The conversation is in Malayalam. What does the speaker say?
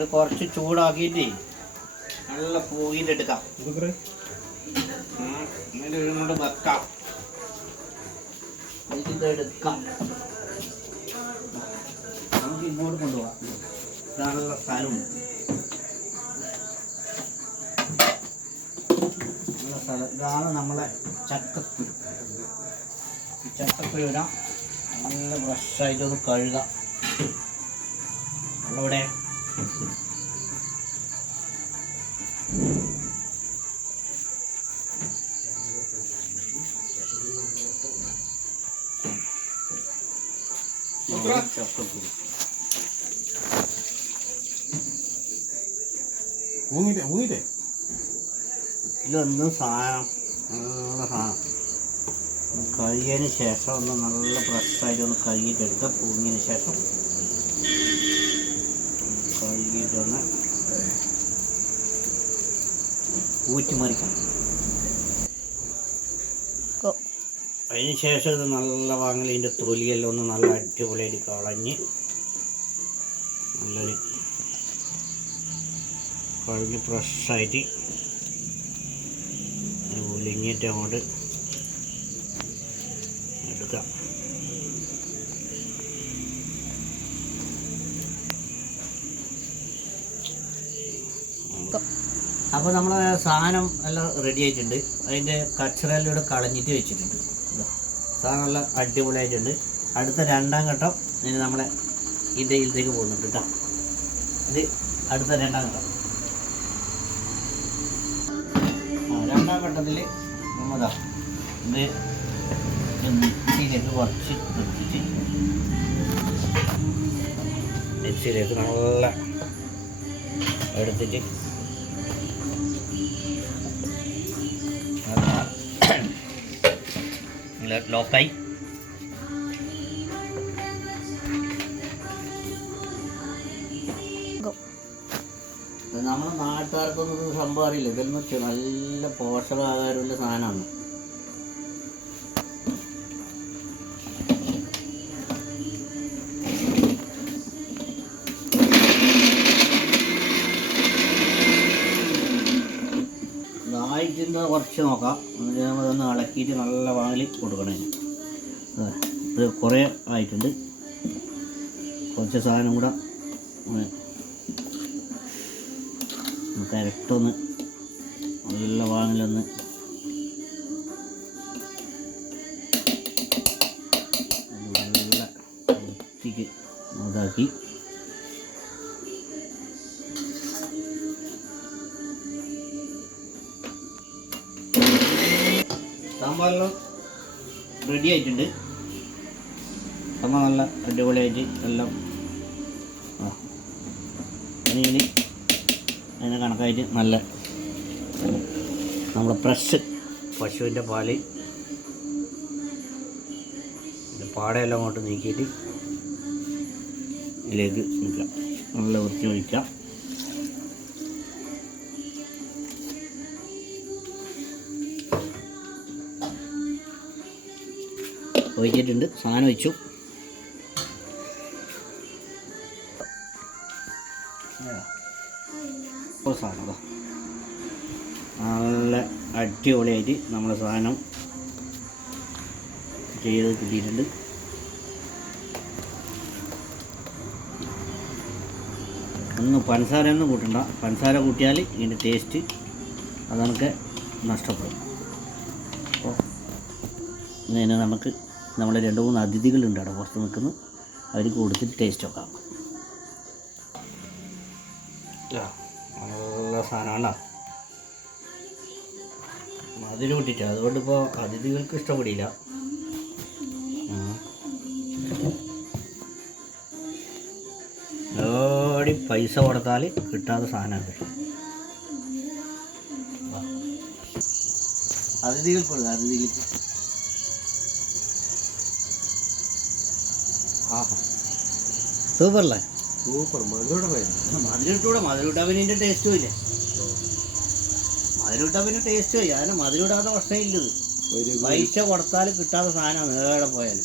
ഇത് കുറച്ച് ചൂടാക്കിയിട്ട് നല്ല പൂങ്ങിയിട്ടെടുക്കാം. ഇതിനോട് വെക്കാം. ഇതെടുക്കാം. നമുക്ക് ഇങ്ങോട്ട് കൊണ്ടുപോകാം. ഇതാണുള്ള സ്ഥലമുണ്ട്. ഇതാണ് നമ്മളെ ചക്കക്കുരു. ഈ ചക്കക്കുരു നല്ല ഫ്രഷായിട്ടൊന്ന് കഴുകാം. നമ്മളിവിടെ ചക്കക്കുരു ഇതൊന്നും സാധനം നല്ല സാധനം കഴുകിയതിന് ശേഷം ഒന്ന് നല്ല ഫ്രഷായിട്ട് ഒന്ന് കഴുകിയിട്ടെടുക്കുക. പൂങ്ങിയതിന് ശേഷം കഴുകിയിട്ടൊന്ന് ഊറ്റിമറിക്കാം. അതിന് ശേഷം ഇത് നല്ല വാങ്ങൽ ഇതിൻ്റെ തൊലിയെല്ലാം ഒന്ന് നല്ല അടിപൊളിയായിട്ട് കളഞ്ഞ് നല്ലൊരു കഴുകി ഫ്രഷായിട്ട് ഒലിഞ്ഞിട്ട് അങ്ങോട്ട് എടുക്കാം. അപ്പോൾ നമ്മൾ സാധനം എല്ലാം റെഡി ആയിട്ടുണ്ട്. അതിൻ്റെ കച്ചറയിലൂടെ കളഞ്ഞിട്ട് വെച്ചിട്ടുണ്ട്. സാധനം എല്ലാം അടിപൊളിയായിട്ടുണ്ട്. അടുത്ത രണ്ടാം ഘട്ടം ഇനി നമ്മളെ ഇതിലേക്ക് പോകുന്നുണ്ട് കേട്ടോ. ഇത് അടുത്ത രണ്ടാം ഘട്ടം. രണ്ടാം ഘട്ടത്തിൽ നമ്മളതാ ഇത് മിക്സിയിലേക്ക് കുറച്ച് എടുത്തിട്ട് മിക്സിയിലേക്ക് നല്ല എടുത്തിട്ട് ലോക്കായി നമ്മുടെ നാട്ടുകാർക്കൊന്നും സംഭവം അറിയില്ല. ഇതെന്ന് നല്ല പോഷകാഹാരമുള്ള സാധനമാണ്. ഇതായിട്ടിൻ്റെ കുറച്ച് നോക്കാം. അതൊന്ന് ഇളക്കിയിട്ട് നല്ല വാങ്ങി കൊടുക്കണേ. ഇത് കുറേ ആയിട്ടുണ്ട്. കുറച്ച് സാധനം കൂടെ കരട്ടൊന്ന് നല്ല വാങ്ങലൊന്ന് നല്ല വൃത്തിക്ക് ഇതാക്കി സാമ്പാറെല്ലാം റെഡി ആയിട്ടുണ്ട്. സാമ്പാർ നല്ല അടിപൊളിയായിട്ട് എല്ലാം ഇനി അതിന് കണക്കായിട്ട് നല്ല നമ്മളെ ഫ്രഷ് പശുവിൻ്റെ പാല് പാടയെല്ലാം അങ്ങോട്ട് നീക്കിയിട്ട് ഇതിലേക്ക് നിൽക്കാം. നല്ല വൃത്തി ഒഴിക്കാം. ഒഴിച്ചിട്ടുണ്ട്. സാധനം വെച്ചു. സാധനം നല്ല അടിപൊളിയായിട്ട് നമ്മുടെ സാധനം ചെയ്ത് കിട്ടിയിട്ടുണ്ട്. ഒന്നും പഞ്ചസാരയൊന്നും കൂട്ടണ്ട. പഞ്ചസാര കൂട്ടിയാൽ ഇതിൻ്റെ ടേസ്റ്റ് അതൊക്കെ നഷ്ടപ്പെടും. അപ്പോൾ ഇതിന് നമുക്ക് നമ്മളെ 2-3 അതിഥികളുണ്ട് അവിടെ പുറത്ത് നിൽക്കുന്നു. അവർക്ക് കൊടുത്തിട്ട് ടേസ്റ്റ് നോക്കാം. നല്ല സാധനമാണ്. മധുരം കൂട്ടിയിട്ട് അതുകൊണ്ട് ഇപ്പോൾ അതിഥികൾക്ക് ഇഷ്ടപ്പെടില്ല. ഓടി പൈസ കൊടുത്താൽ കിട്ടാത്ത സാധനമാണ്. അതിഥികൾക്കുള്ളത് അതിഥികൾക്ക് സൂപ്പറല്ലേ? സൂപ്പർ. മധുരിട്ടാ പിന്നെ ഇതിൻ്റെ ടേസ്റ്റും ഇല്ല. മധുരിട്ടാ പിന്നെ ടേസ്റ്റ് പോയി. അതിന് മധുരിടാത്ത പ്രശ്നമില്ലത്. പൈസ കൊടുത്താൽ കിട്ടാത്ത സാധനമാണ് ഏടെ പോയാലും.